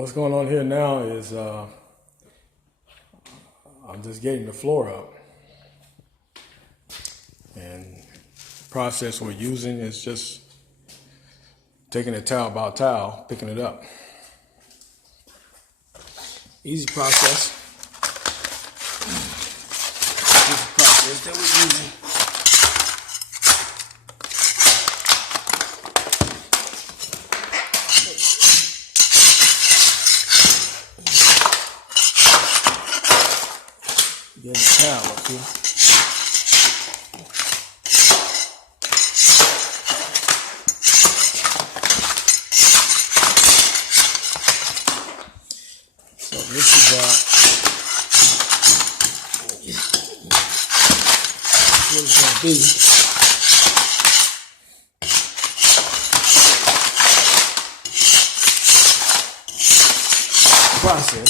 What's going on here now is I'm just getting the floor up, and the process we're using is just taking a towel by towel, picking it up. Easy process. Easy process that we're using. Getting the towel up here. So this is what it's going to be. Process.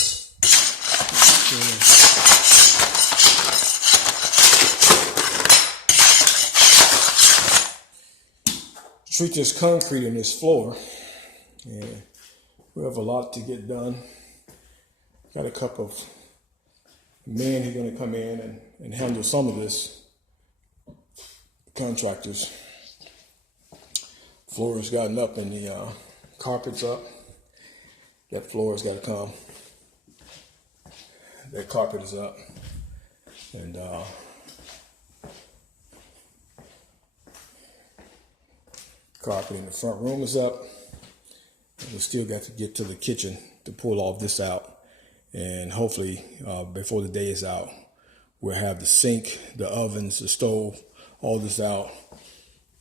Treat this concrete in this floor, and we have a lot to get done. Got a couple of men who are going to come in and handle some of this. Contractors. Floor has gotten up and the carpet's up. That floor has got to come. That carpet is up, and carpet in the front room is up. We still got to get to the kitchen to pull all this out, and hopefully before the day is out, we'll have the sink, the ovens, the stove, all this out.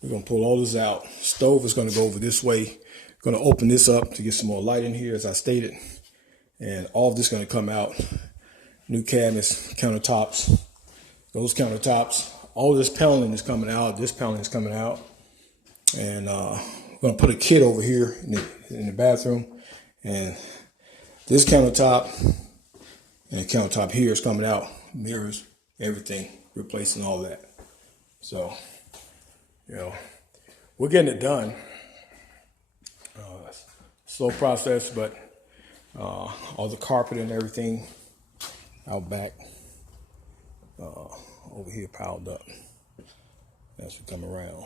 We're gonna pull all this out. Stove is gonna go over this way. Gonna open this up to get some more light in here, as I stated, and all of this gonna come out. New cabinets, countertops, those countertops, all this paneling is coming out. This paneling is coming out. And we're going to put a kit over here in the bathroom. And this countertop and the countertop here is coming out. Mirrors, everything, replacing all that. So, you know, we're getting it done. Slow process, but all the carpet and everything out back over here piled up as we come around.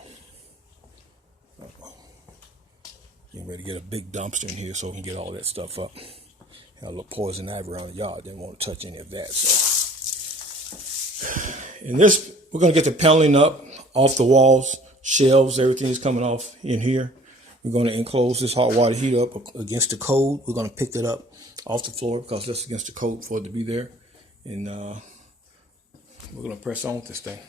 Getting ready to get a big dumpster in here so we can get all that stuff up. Had a little poison ivy around the yard. Didn't want to touch any of that. So, in this, we're going to get the paneling up off the walls, shelves, everything is coming off in here. We're going to enclose this hot water heater up against the code. We're going to pick it up off the floor because that's against the code for it to be there. And we're going to press on with this thing.